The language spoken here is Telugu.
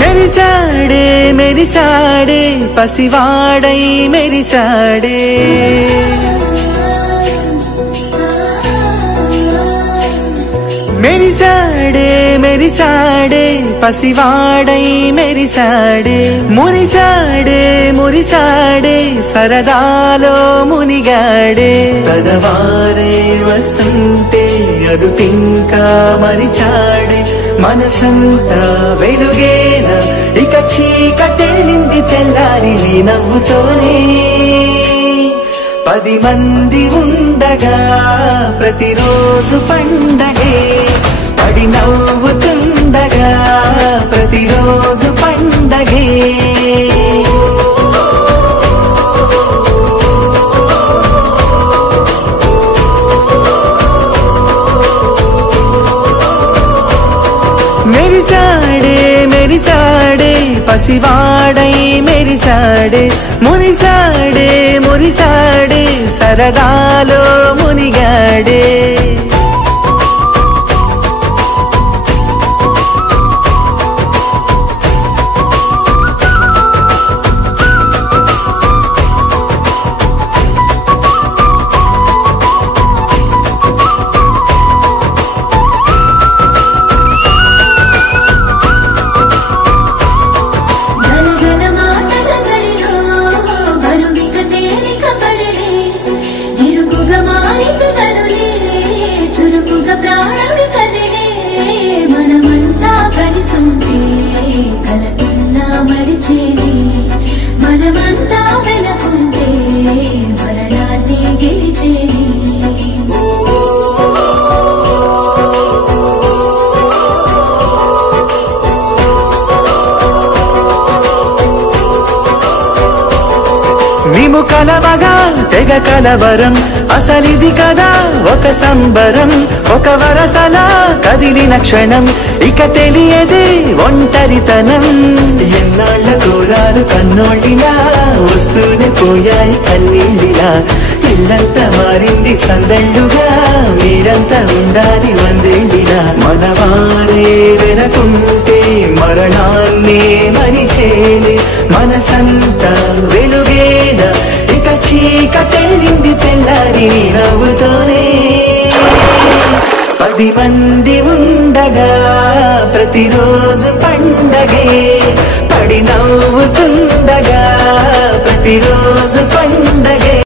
మెరిసాడే మెరిసాడే పసివాడై మెరిసాడే మెరిసాడే మెరిసాడే పసివాడై మెరిసాడే మురిసాడే మురిసాడే సరదాలో మునిగాడే పదవారే వస్తుంటే అదుపింకా మరిచాడే మనసంతా వెలుగేన ఇక చీకటెళ్ళింది తెల్లారి నీ నవ్వుతోనే 10 మంది ఉండగా ప్రతిరోజు పండగే పడి నవ్వుతుండగా ప్రతిరోజు పండగే మెరిసాడే మెరిసాడే పసివాడై మెరిసాడే మురిసాడే మురిసాడే సరదాలో మునిగాడే మనమంతా వెనకుంటే మరణాన్ని గెలిచేది మేము కలవగా తెగ కలవరం అసలిది కదా ఒక సంబరం ఒక వరసలా కదిలిన క్షణం ఇక తెలియదే ఒంటరితనం ఎన్నాళ్ళ కోరాలు కన్నోళ్ళిలా వస్తూనే పోయాయి కన్నీళ్ళిలా ఇల్లంతా మారింది సందళ్ళుగా మీరంతా ఉండాలి వందేళ్ళిలా మనవారే వెనకుంటే మరణాన్నే మరిచేలే మనసంతా వెలుగేన ఇక చీకటెళ్ళింది తెల్లారి నీ నవ్వుతోనే 10 మంది ఉండగా ప్రతిరోజు పండగే పడి నవ్వుతుండగా ప్రతిరోజు పండగే